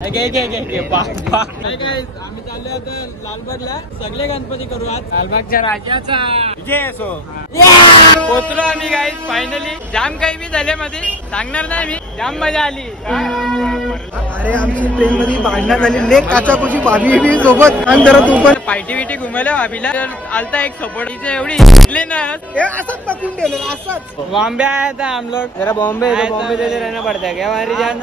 आम्ही चाललोय आता लालबागला, सगळे गणपती करू आज लालबागच्या राजाचा पोचलो आम्ही गाईज फायनली. जाम काही बी झाले मध्ये सांगणार नाही मी, जाम मजा आली. अरे आमची ट्रेन मध्ये भांडणं झाली, लेक काचाकुची भाभी बी सोबत आणि जरा तू पण पायटी बिटी घुमवल्या भाभीला. आलता एक सपोर्ट एवढी ना असंच पकडून ठेवलं असंच. बॉम्बे आया था हम लोग, जरा बॉम्बे देते रहना पड़ता है क्या हमारी जान.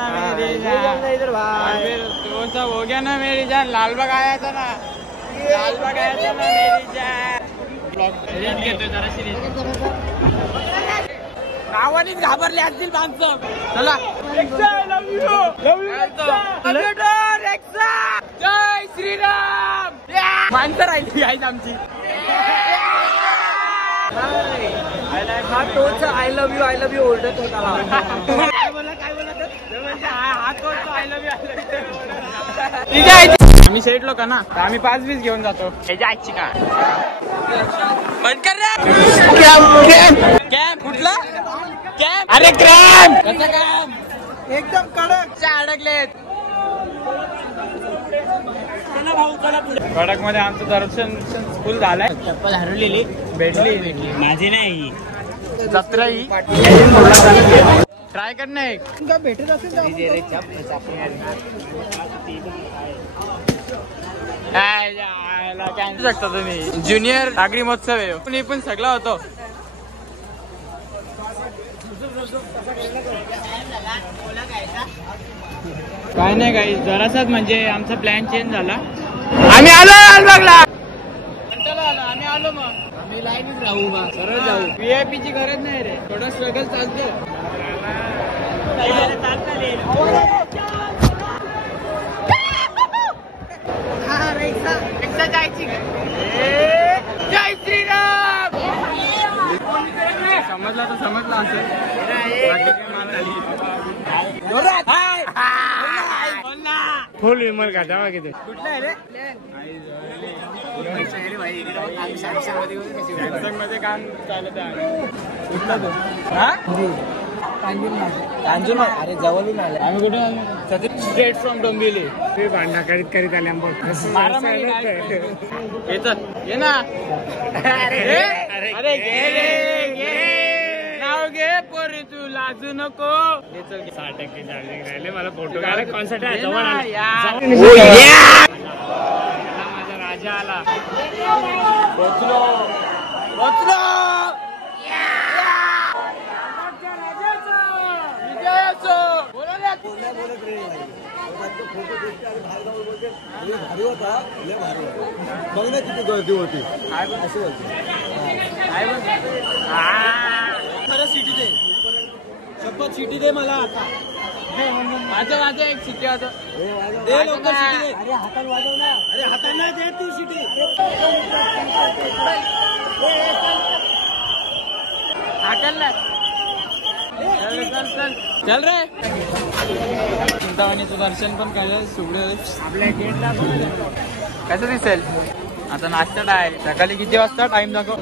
इधर भाई तो सब हो गया ना मेरी जान. लालबाग आया था ना, लालबाग आया था ना मेरी जान. घेतोय जरा सिरीज. नावानीच घाबरले असतील माणसं. चला जय श्रीराम. माणसं राहिली गाईज आमची. हा तोच आय लव्ह यू ओरडत होता. काय बोला हा तोच आय लव्ह यू. आम्ही सेटलो का ना, तर आम्ही 5-20 घेऊन जातो. जायची का बंद कर रे. कॅम्प कुठला कॅम्प? अरे क्रॅम्प कसं कॅम्प? एकदम कडक अडकलेत. कडक मध्ये आमचं दर्शन फुल झालंय. चप्पल हरवलेली भेटली माझी नाही. जत्रा ही ट्राय कर ना एक भेटत असेल शकता तुम्ही. ज्युनियर नागरी महोत्सव आहे, मी पण सगळा होतो. काय नाही काही जरासाच म्हणजे आमचा प्लॅन चेंज झाला. आम्ही आलो लालबागला, आम्ही आलो. मग आम्ही लाईनच राहू बा, सरळ जाऊ. VIP ची गरज नाही रे, थोडं स्ट्रगल चालतो. जायची जय श्रीराम. समजला तर समजला असेल. फुल विमल का जावा किती कुठला आहे रे. मध्ये काम चालत आहे. कुठला तो कांजून अरे जवळून आले आम्ही. कुठे स्ट्रेट फ्रॉम डोंबिवली. भांडणा करीत आले येतात ये ना. अरे घे नाव घे पोरी, तू लाजू नको. 60% चार्जिंग राहिले. मला फोटो काढा. कॉन्सर्ट आहे जवळ. माझा राजा आला. पोचलो भारी होता. बघ ना किती गर्दी होती. खरं सिटी दे, शपथ सिटी दे मला आता. माझं एक सिटी आता दे लवकर. सिटी दे. अरे हाताला वाजव ना. अरे हाताने दे तू सिटी. चल रे. चिंतामणीचं दर्शन पण केलं. सुगडे आपल्या गेटला कसं दिसेल. आता नाश्ता आहे. सकाळी किती वाजता टाइम दाखव.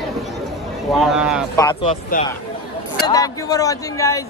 5 वाजता. Thank you for watching guys.